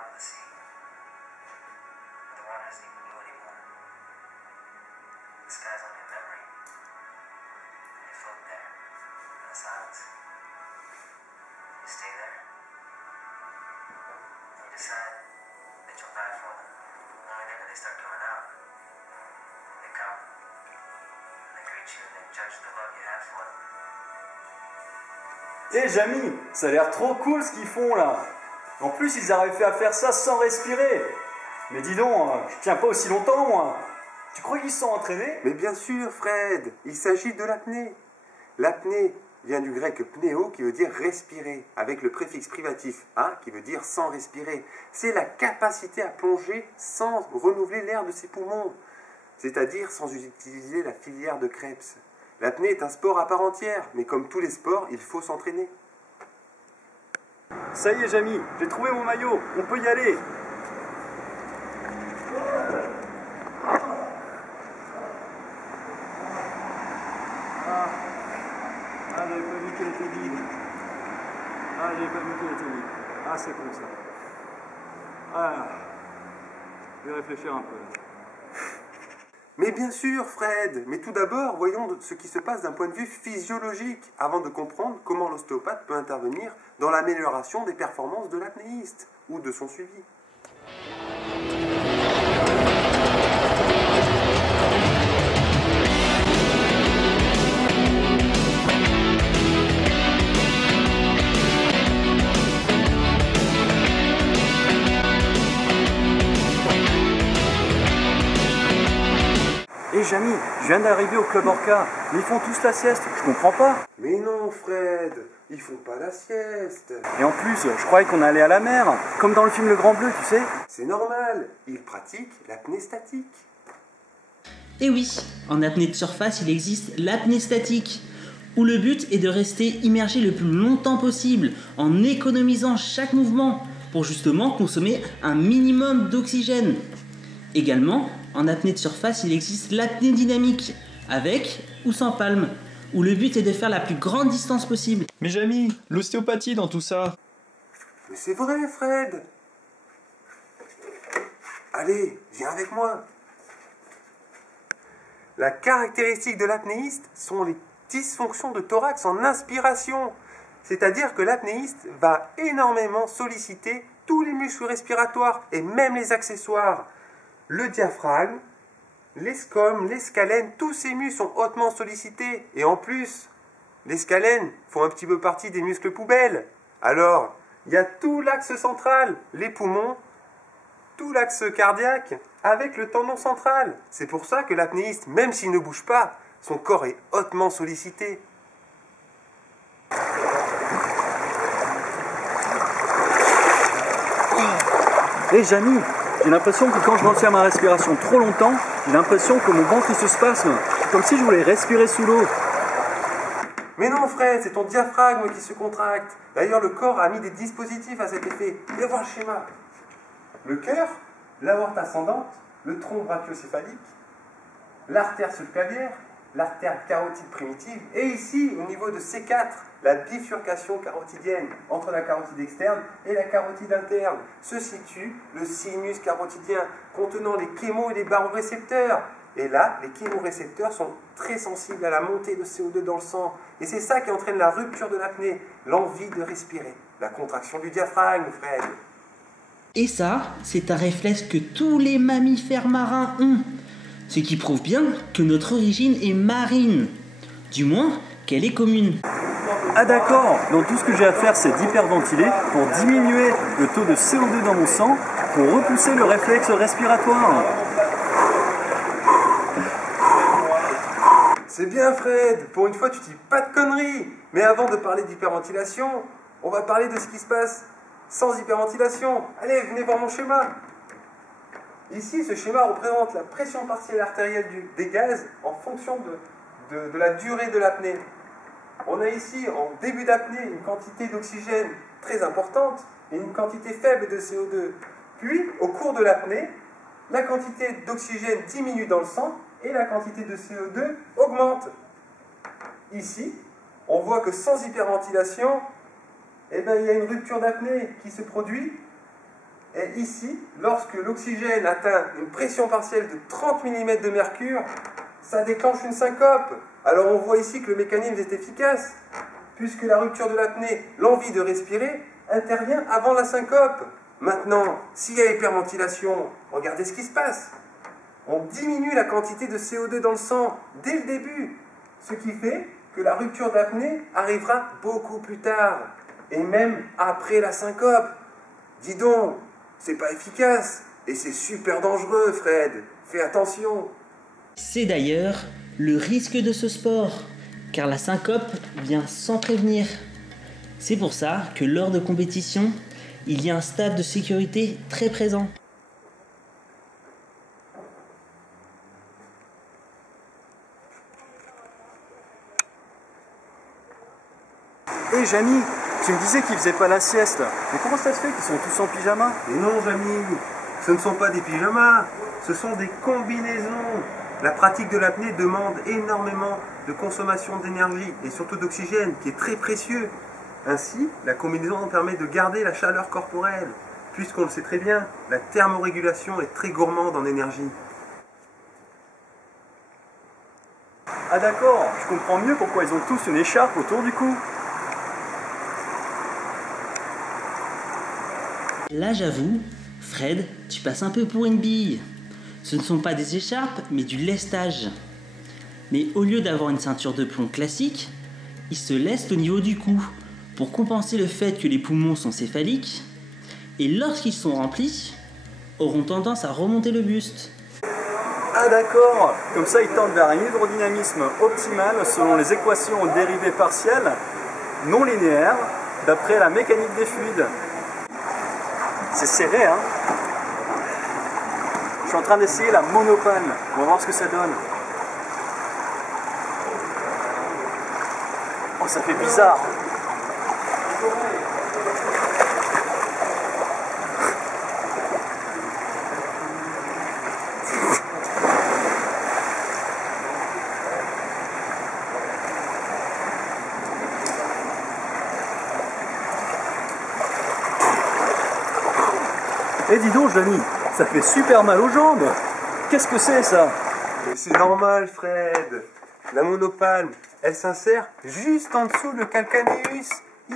bottom of the sea. But the water isn't even blue anymore. The sky's only a memory. And you float there, in the silence. You stay there. And you decide that you'll die for them. Only then do they start coming out. They come. And they greet you and they judge the love you have for them. Eh Jamy, ça a l'air trop cool ce qu'ils font là. En plus, ils arrivent à faire ça sans respirer. Mais dis donc, je tiens pas aussi longtemps moi. Tu crois qu'ils se sont entraînés? Mais bien sûr, Fred, il s'agit de l'apnée. L'apnée vient du grec pnéo qui veut dire respirer, avec le préfixe privatif a qui veut dire sans respirer. C'est la capacité à plonger sans renouveler l'air de ses poumons, c'est-à-dire sans utiliser la filière de Krebs. L'apnée est un sport à part entière, mais comme tous les sports, il faut s'entraîner. Ça y est Jamy, j'ai trouvé mon maillot, on peut y aller. J'avais pas vu qu'elle était vide. J'avais pas vu qu'elle était vide. C'est comme ça. Je vais réfléchir un peu. Mais bien sûr, Fred, mais tout d'abord, voyons ce qui se passe d'un point de vue physiologique, avant de comprendre comment l'ostéopathe peut intervenir dans l'amélioration des performances de l'apnéiste, ou de son suivi. Eh Jamy, je viens d'arriver au club Orca, mais ils font tous la sieste, je comprends pas. Mais non, Fred, ils font pas la sieste. Et en plus, je croyais qu'on allait à la mer, comme dans le film Le Grand Bleu, tu sais. C'est normal, ils pratiquent l'apnée statique. Et oui, en apnée de surface, il existe l'apnée statique, où le but est de rester immergé le plus longtemps possible, en économisant chaque mouvement, pour justement consommer un minimum d'oxygène. Également, en apnée de surface, il existe l'apnée dynamique, avec ou sans palme, où le but est de faire la plus grande distance possible. Mais Jamy, l'ostéopathie dans tout ça. Mais c'est vrai, Fred. Allez, viens avec moi. La caractéristique de l'apnéiste sont les dysfonctions de thorax en inspiration. C'est-à-dire que l'apnéiste va énormément solliciter tous les muscles respiratoires et même les accessoires. Le diaphragme, les scomes, les scalènes, tous ces muscles sont hautement sollicités. Et en plus, les scalènes font un petit peu partie des muscles poubelles. Alors, il y a tout l'axe central, les poumons, tout l'axe cardiaque, avec le tendon central. C'est pour ça que l'apnéiste, même s'il ne bouge pas, son corps est hautement sollicité. Eh Jamy, j'ai l'impression que quand je retiens ma respiration trop longtemps, j'ai l'impression que mon ventre se spasme, comme si je voulais respirer sous l'eau. Mais non, Fred, c'est ton diaphragme qui se contracte. D'ailleurs, le corps a mis des dispositifs à cet effet. Viens voir le schéma. Le cœur, l'aorte ascendante, le tronc brachiocéphalique, l'artère subclavienne, l'artère carotide primitive, et ici, au niveau de C4, la bifurcation carotidienne entre la carotide externe et la carotide interne, se situe le sinus carotidien contenant les chémo et les barorécepteurs. Et là, les chémorécepteurs sont très sensibles à la montée de CO2 dans le sang. Et c'est ça qui entraîne la rupture de l'apnée, l'envie de respirer, la contraction du diaphragme, Fred. Et ça, c'est un réflexe que tous les mammifères marins ont. Ce qui prouve bien que notre origine est marine. Du moins, qu'elle est commune. Ah d'accord, donc tout ce que j'ai à faire c'est d'hyperventiler pour diminuer le taux de CO2 dans mon sang, pour repousser le réflexe respiratoire. C'est bien, Fred. Pour une fois, tu dis pas de conneries. Mais avant de parler d'hyperventilation, on va parler de ce qui se passe sans hyperventilation. Allez, venez voir mon schéma. Ici, ce schéma représente la pression partielle artérielle des gaz en fonction de la durée de l'apnée. On a ici, en début d'apnée, une quantité d'oxygène très importante et une quantité faible de CO2. Puis, au cours de l'apnée, la quantité d'oxygène diminue dans le sang et la quantité de CO2 augmente. Ici, on voit que sans hyperventilation, il y a une rupture d'apnée qui se produit Et ici, lorsque l'oxygène atteint une pression partielle de 30 mm de mercure, ça déclenche une syncope. Alors on voit ici que le mécanisme est efficace, puisque la rupture de l'apnée, l'envie de respirer, intervient avant la syncope. Maintenant, s'il y a hyperventilation, regardez ce qui se passe. On diminue la quantité de CO2 dans le sang dès le début, ce qui fait que la rupture d'apnée arrivera beaucoup plus tard, et même après la syncope. Dis donc, c'est pas efficace, et c'est super dangereux, Fred. Fais attention. C'est d'ailleurs le risque de ce sport, car la syncope vient sans prévenir. C'est pour ça que lors de compétitions, il y a un stade de sécurité très présent. Hé Jamy, tu me disais qu'ils faisaient pas la sieste. Mais comment ça se fait qu'ils sont tous en pyjama? Et non, Jamy, ce ne sont pas des pyjamas, ce sont des combinaisons. La pratique de l'apnée demande énormément de consommation d'énergie et surtout d'oxygène, qui est très précieux. Ainsi, la combinaison permet de garder la chaleur corporelle, puisqu'on le sait très bien, la thermorégulation est très gourmande en énergie. Ah d'accord, je comprends mieux pourquoi ils ont tous une écharpe autour du cou. Là, j'avoue, Fred, tu passes un peu pour une bille. Ce ne sont pas des écharpes, mais du lestage. Mais au lieu d'avoir une ceinture de plomb classique, ils se lestent au niveau du cou pour compenser le fait que les poumons sont céphaliques et lorsqu'ils sont remplis, auront tendance à remonter le buste. Ah d'accord, comme ça ils tendent vers un hydrodynamisme optimal selon les équations aux dérivées partielles non linéaires d'après la mécanique des fluides. C'est serré, hein? Je suis en train d'essayer la monopane. On va voir ce que ça donne. Oh, ça fait bizarre. Eh dis donc, Jamy, ça fait super mal aux jambes. Qu'est-ce que c'est ça? Mais c'est normal, Fred. La monopalme, elle s'insère juste en dessous le calcaneus,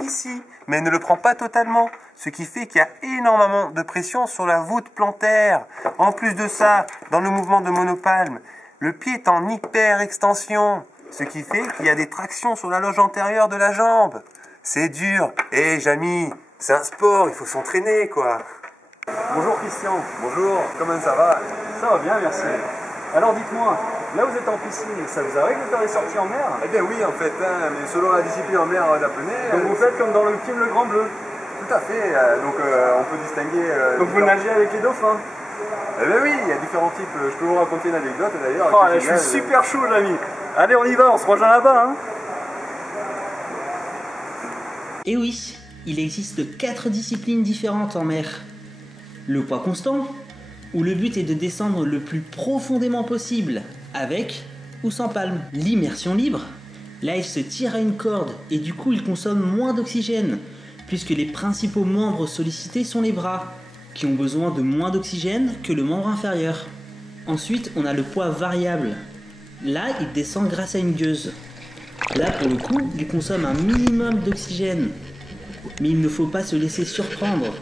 ici. Mais elle ne le prend pas totalement, ce qui fait qu'il y a énormément de pression sur la voûte plantaire. En plus de ça, dans le mouvement de monopalme, le pied est en hyper-extension, ce qui fait qu'il y a des tractions sur la loge antérieure de la jambe. C'est dur. Eh, Jamy, c'est un sport, il faut s'entraîner, quoi. Bonjour Christian. Bonjour, comment ça va? Ça va bien, merci. Alors dites-moi, là vous êtes en piscine, ça vous arrive de faire des sorties en mer? Eh bien oui, en fait, hein, mais selon la discipline en mer d'apnée... Donc vous faites comme dans le film Le Grand Bleu? Tout à fait, donc on peut distinguer... Donc vous nagez avec les dauphins? Eh bien oui, il y a différents types, je peux vous raconter une anecdote d'ailleurs. Oh là, je suis super chaud, l'ami. Allez, on y va, on se rejoint là-bas, hein. Et oui, il existe 4 disciplines différentes en mer. Le poids constant, où le but est de descendre le plus profondément possible, avec ou sans palme. L'immersion libre, là il se tire à une corde et du coup il consomme moins d'oxygène, puisque les principaux membres sollicités sont les bras, qui ont besoin de moins d'oxygène que le membre inférieur. Ensuite on a le poids variable, là il descend grâce à une gueuse. Là pour le coup il consomme un minimum d'oxygène, mais il ne faut pas se laisser surprendre,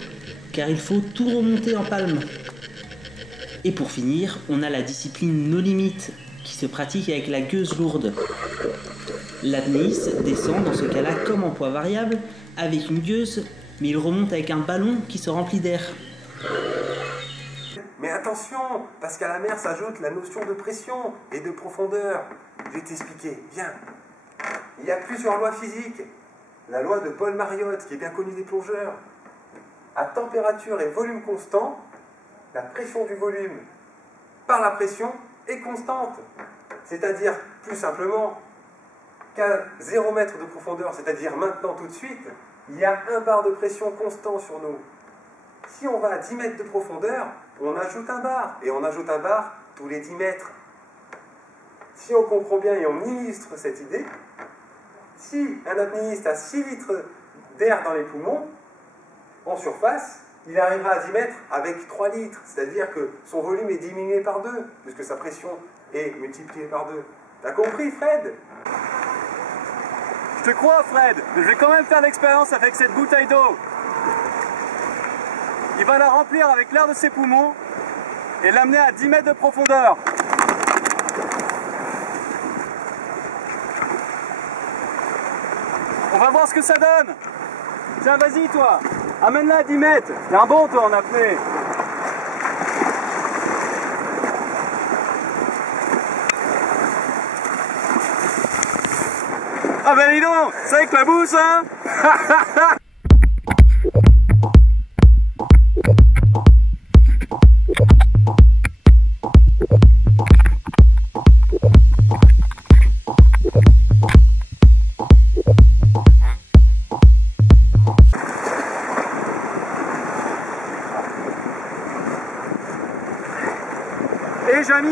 car il faut tout remonter en palme. Et pour finir, on a la discipline no limite, qui se pratique avec la gueuse lourde. L'apnéiste descend dans ce cas-là comme en poids variable, avec une gueuse, mais il remonte avec un ballon qui se remplit d'air. Mais attention, parce qu'à la mer s'ajoute la notion de pression et de profondeur. Je vais t'expliquer, viens. Il y a plusieurs lois physiques. La loi de Paul Mariotte, qui est bien connue des plongeurs. À température et volume constant, la pression du volume par la pression est constante. C'est-à-dire, plus simplement, qu'à 0 mètre de profondeur, c'est-à-dire maintenant tout de suite, il y a un bar de pression constant sur nous. Si on va à 10 mètres de profondeur, on ajoute un bar, et on ajoute un bar tous les 10 mètres. Si on comprend bien et on illustre cette idée, si un apnéiste a 6 litres d'air dans les poumons, en surface, il arrivera à 10 mètres avec 3 litres, c'est-à-dire que son volume est diminué par 2, puisque sa pression est multipliée par 2. T'as compris, Fred? Je te crois, Fred, mais je vais quand même faire l'expérience avec cette bouteille d'eau. Il va la remplir avec l'air de ses poumons et l'amener à 10 mètres de profondeur. On va voir ce que ça donne. Tiens, vas-y, toi. Amène-la à 10 mètres. T'es un bon, toi, en apnée. Ah ben dis donc, c'est avec la bousse, hein. Et Jamy,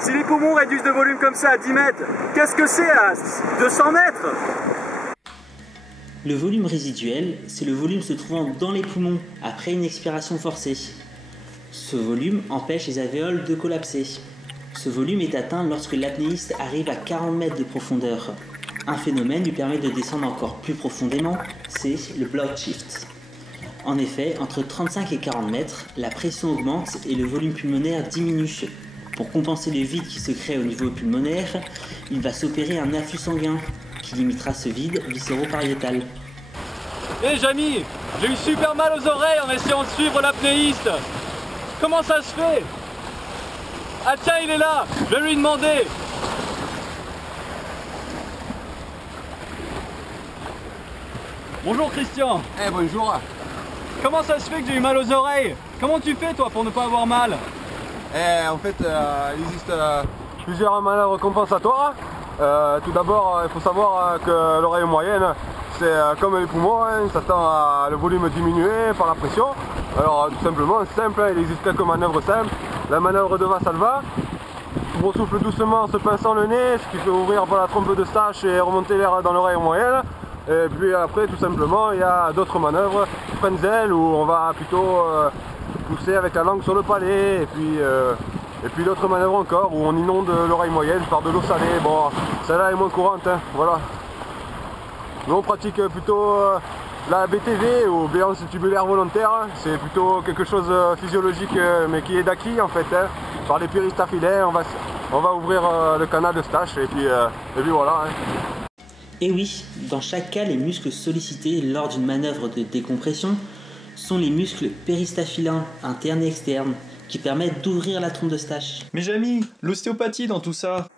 si les poumons réduisent de volume comme ça à 10 mètres, qu'est-ce que c'est à 200 mètres? Le volume résiduel, c'est le volume se trouvant dans les poumons après une expiration forcée. Ce volume empêche les alvéoles de collapser. Ce volume est atteint lorsque l'apnéiste arrive à 40 mètres de profondeur. Un phénomène lui permet de descendre encore plus profondément, c'est le blood shift. En effet, entre 35 et 40 mètres, la pression augmente et le volume pulmonaire diminue. Pour compenser le vide qui se crée au niveau pulmonaire, il va s'opérer un afflux sanguin qui limitera ce vide viscéro-pariétal. Hé Jamy, j'ai eu super mal aux oreilles en essayant de suivre l'apnéiste. Comment ça se fait? Ah tiens, il est là, je vais lui demander. Bonjour Christian. Eh bonjour. Comment ça se fait que j'ai eu mal aux oreilles? Comment tu fais toi pour ne pas avoir mal? En fait, il existe plusieurs manœuvres compensatoires. Tout d'abord, il faut savoir que l'oreille moyenne, c'est comme les poumons, hein, ça tend à le volume diminuer par la pression. Alors tout simplement, simple, il existe quelques manœuvres simples. La manœuvre de Valsalva, on souffle doucement en se pinçant le nez, ce qui fait ouvrir par la trompe de Stache et remonter l'air dans l'oreille moyenne. Et puis après, tout simplement, il y a d'autres manœuvres, Frenzel, où on va plutôt pousser avec la langue sur le palais, et puis d'autres manœuvres encore, où on inonde l'oreille moyenne par de l'eau salée. Bon, celle-là est moins courante, hein, voilà. Nous on pratique plutôt la BTV, ou béance tubulaire volontaire. C'est plutôt quelque chose de physiologique, mais qui est d'acquis en fait, hein. Par les péristaphilaires, on va ouvrir le canal de Stache, et puis voilà. Hein. Et oui, dans chaque cas, les muscles sollicités lors d'une manœuvre de décompression sont les muscles péristaphylins internes et externes qui permettent d'ouvrir la trompe de Stache. Mais Jamy, l'ostéopathie dans tout ça.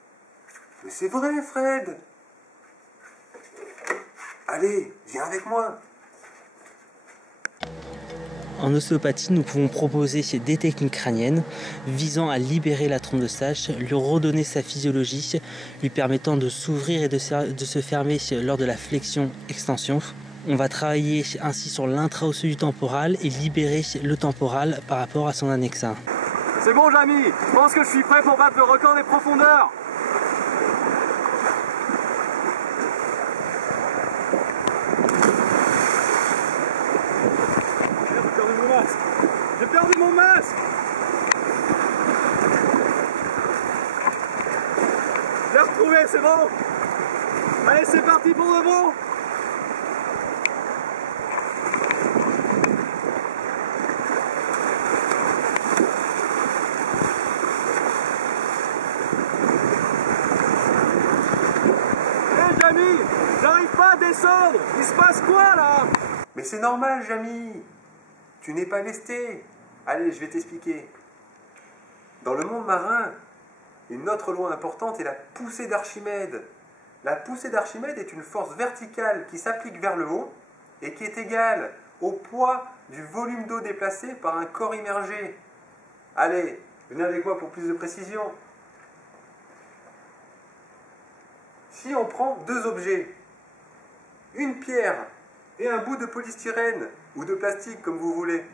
Mais c'est vrai, Fred. Allez, viens avec moi. En ostéopathie, nous pouvons proposer des techniques crâniennes visant à libérer la trompe de Stache, lui redonner sa physiologie, lui permettant de s'ouvrir et de se fermer lors de la flexion-extension. On va travailler ainsi sur l'intra-osseux du temporal et libérer le temporal par rapport à son annexa. C'est bon Jamy, je pense que je suis prêt pour battre le record des profondeurs. J'ai perdu mon masque. Je l'ai retrouvé, c'est bon. Allez, c'est parti pour de bon. Hé Jamy, j'arrive pas à descendre. Il se passe quoi là? Mais c'est normal, Jamy. Tu n'es pas lesté. Allez, je vais t'expliquer. Dans le monde marin, une autre loi importante est la poussée d'Archimède. La poussée d'Archimède est une force verticale qui s'applique vers le haut et qui est égale au poids du volume d'eau déplacé par un corps immergé. Allez, venez avec moi pour plus de précision. Si on prend deux objets, une pierre et un bout de polystyrène ou de plastique comme vous voulez,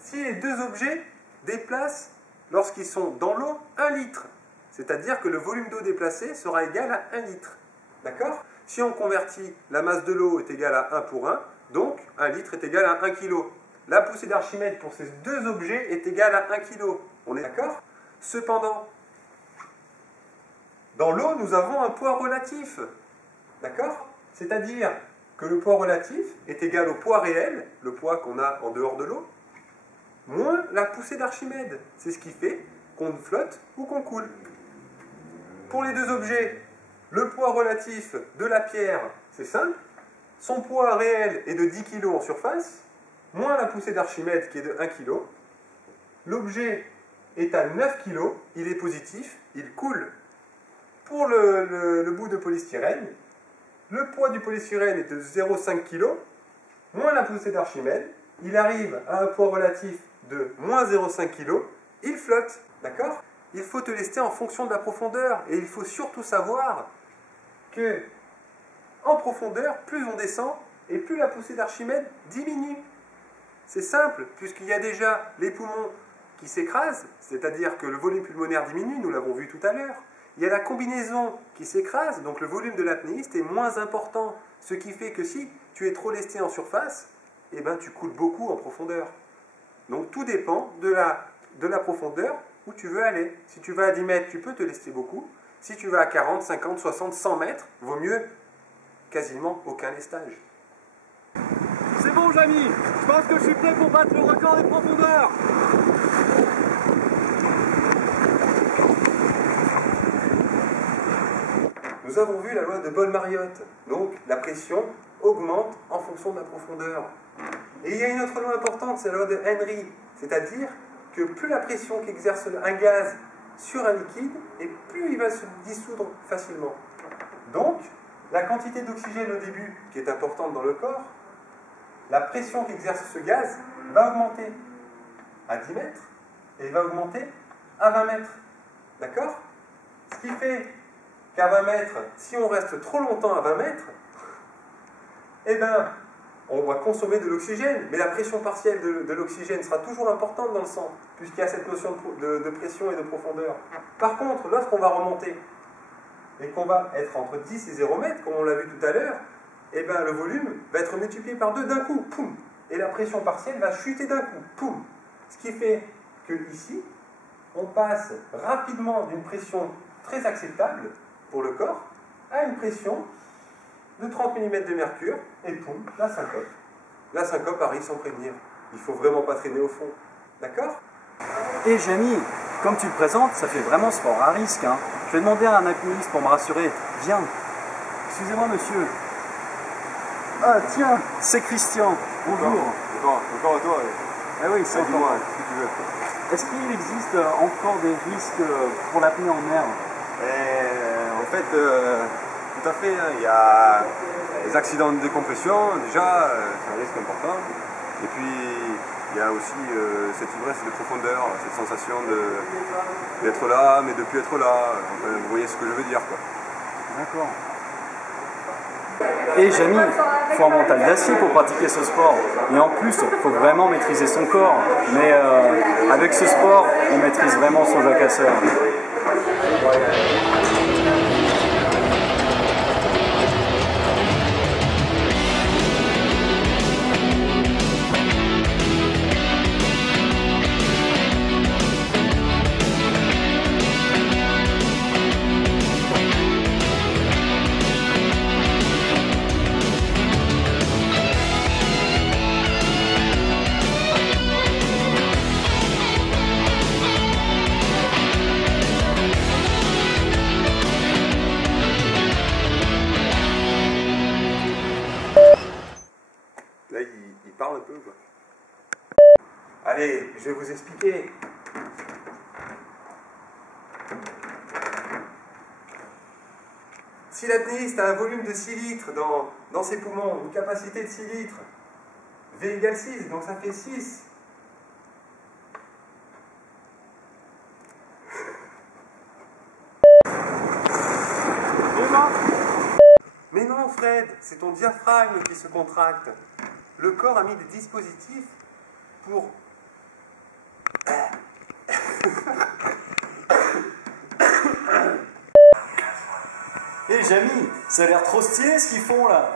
si les deux objets déplacent, lorsqu'ils sont dans l'eau, 1 litre, c'est-à-dire que le volume d'eau déplacé sera égal à 1 litre. D'accord? Si on convertit, la masse de l'eau est égale à 1 pour 1, donc 1 litre est égal à 1 kg. la poussée d'Archimède pour ces deux objets est égale à 1 kg. On est d'accord? Cependant, dans l'eau, nous avons un poids relatif. D'accord? C'est-à-dire que le poids relatif est égal au poids réel, le poids qu'on a en dehors de l'eau, moins la poussée d'Archimède. C'est ce qui fait qu'on flotte ou qu'on coule. Pour les deux objets, le poids relatif de la pierre, c'est simple. Son poids réel est de 10 kg en surface, moins la poussée d'Archimède qui est de 1 kg. L'objet est à 9 kg, il est positif, il coule. Pour le bout de polystyrène, le poids du polystyrène est de 0,5 kg, moins la poussée d'Archimède, il arrive à un poids relatif de moins 0,5 kg, il flotte, d'accord? Il faut te lester en fonction de la profondeur, et il faut surtout savoir que en profondeur, plus on descend, et plus la poussée d'Archimède diminue. C'est simple, puisqu'il y a déjà les poumons qui s'écrasent, c'est-à-dire que le volume pulmonaire diminue, nous l'avons vu tout à l'heure. Il y a la combinaison qui s'écrase, donc le volume de l'apnéiste est moins important, ce qui fait que si tu es trop lesté en surface, eh ben, tu coules beaucoup en profondeur. Donc tout dépend de la profondeur où tu veux aller. Si tu vas à 10 mètres, tu peux te lester beaucoup. Si tu vas à 40, 50, 60, 100 mètres, vaut mieux quasiment aucun lestage. C'est bon, Jamy, je pense que je suis prêt pour battre le record des profondeurs. Nous avons vu la loi de Bohr-Mariotte, donc la pression augmente en fonction de la profondeur. Et il y a une autre loi importante, c'est la loi de Henry, c'est-à-dire que plus la pression qu'exerce un gaz sur un liquide, et plus il va se dissoudre facilement. Donc, la quantité d'oxygène au début, qui est importante dans le corps, la pression qu'exerce ce gaz va augmenter à 10 mètres, et va augmenter à 20 mètres. D'accord? Ce qui fait qu'à 20 mètres, si on reste trop longtemps à 20 mètres, eh ben, on va consommer de l'oxygène, mais la pression partielle de l'oxygène sera toujours importante dans le sang, puisqu'il y a cette notion de pression et de profondeur. Par contre, lorsqu'on va remonter, et qu'on va être entre 10 et 0 mètres, comme on l'a vu tout à l'heure, eh ben, le volume va être multiplié par 2 d'un coup, poum, et la pression partielle va chuter d'un coup, poum. Ce qui fait que ici, on passe rapidement d'une pression très acceptable pour le corps à une pression de 30 mm de mercure, et poum, la syncope. La syncope arrive sans prévenir. Il ne faut vraiment pas traîner au fond. D'accord? Et Jamy, comme tu le présentes, ça fait vraiment sport à risque. Hein. Je vais demander à un apnéiste pour me rassurer. Viens. Excusez-moi, monsieur. Ah, tiens, c'est Christian. Bonjour. Encore à toi. Ah oui, c'est encore moi. Si tu veux. Est-ce qu'il existe encore des risques pour l'apnée en mer? En fait, tout à fait. Hein. Il y a les accidents de décompression, déjà, c'est un risque important. Et puis, il y a aussi cette ivresse de profondeur, cette sensation d'être là, mais de ne plus être là. Enfin, vous voyez ce que je veux dire, quoi. D'accord. Et Jamy, il faut un mental d'acier pour pratiquer ce sport. Et en plus, il faut vraiment maîtriser son corps. Mais avec ce sport, on maîtrise vraiment son jacasseur. Là, il parle un peu, quoi. Allez, je vais vous expliquer. Si l'apnéiste a un volume de 6 litres dans ses poumons, une capacité de 6 litres, V égale 6, donc ça fait 6. Mais non, Fred, c'est ton diaphragme qui se contracte. Le corps a mis des dispositifs pour... Hé Jamy, ça a l'air trop stylé ce qu'ils font là.